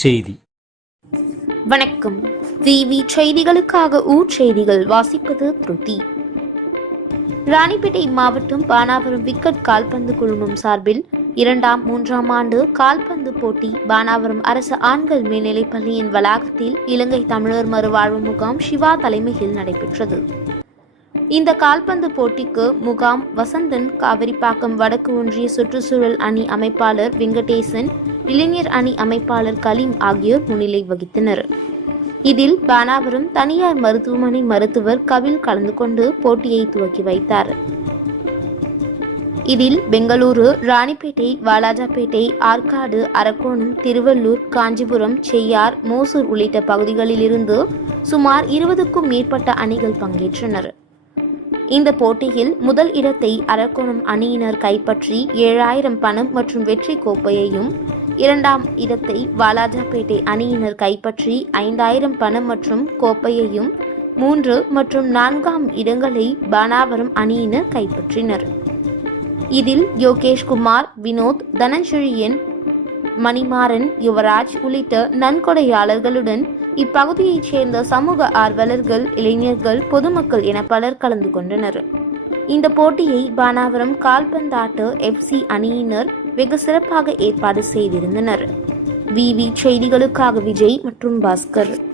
செய்தி. வணக்கம். விவி செய்திகளுக்காக ஊர் செய்திகள் வாசிப்பது திருதி ராணிப்பேட்டை மாவட்டம் பானாவரம் விக்கெட் கால்பந்து குழுமம் சார்பில் இரண்டாம் மூன்றாம் ஆண்டு கால்பந்து போட்டி பானாவரம் அரசு ஆண்கள் மேல்நிலைப் பள்ளியின் வளாகத்தில் இலங்கை தமிழர் மறுவாழ்வு முகாம் சிவா தலைமையில் நடைபெற்றது. இந்த கால்பந்து போட்டிக்கு முகாம் வசந்தன் காவிரிப்பாக்கம் வடக்கு ஒன்றிய சுற்றுச்சூழல் அணி அமைப்பாளர் வெங்கடேசன் இளைஞர் அணி அமைப்பாளர் கலீம் ஆகியோர் முன்னிலை வகித்தனர். இதில் பானாபுரம் தனியார் மருத்துவமனை மருத்துவர் கபில் கலந்து கொண்டு போட்டியை துவக்கி வைத்தார். இதில் பெங்களூரு ராணிப்பேட்டை வாலாஜாப்பேட்டை ஆற்காடு அரக்கோணம் திருவள்ளூர் காஞ்சிபுரம் செய்யார் மோசூர் உள்ளிட்ட பகுதிகளிலிருந்து சுமார் இருபதுக்கும் மேற்பட்ட அணிகள் பங்கேற்றனர். இந்த போட்டியில் முதல் இடத்தை அரக்கோணம் அணியினர் கைப்பற்றி ஏழாயிரம் பணம் மற்றும் வெற்றி கோப்பையையும் இரண்டாம் இடத்தை வாலாஜாபேட்டை அணியினர் கைப்பற்றி ஐந்தாயிரம் பணம் மற்றும் கோப்பையையும் மூன்று மற்றும் நான்காம் இடங்களை பானாவரம் அணியினர் கைப்பற்றினர். இதில் யோகேஷ்குமார் வினோத் தனஞ்செழியன் மணிமாறன் யுவராஜ் உள்ளிட்ட நன்கொடையாளர்களுடன் இப்பகுதியைச் சேர்ந்த சமூக ஆர்வலர்கள் இளைஞர்கள் பொதுமக்கள் என பலர் கலந்து கொண்டனர். இந்த போட்டியை பானாவரம் கால்பந்தாட்ட எஃப்சி அணியினர் வெகு சிறப்பாக ஏற்பாடு செய்திருந்தனர். விவி செய்திகளுக்காக விஜய் மற்றும் பாஸ்கர்.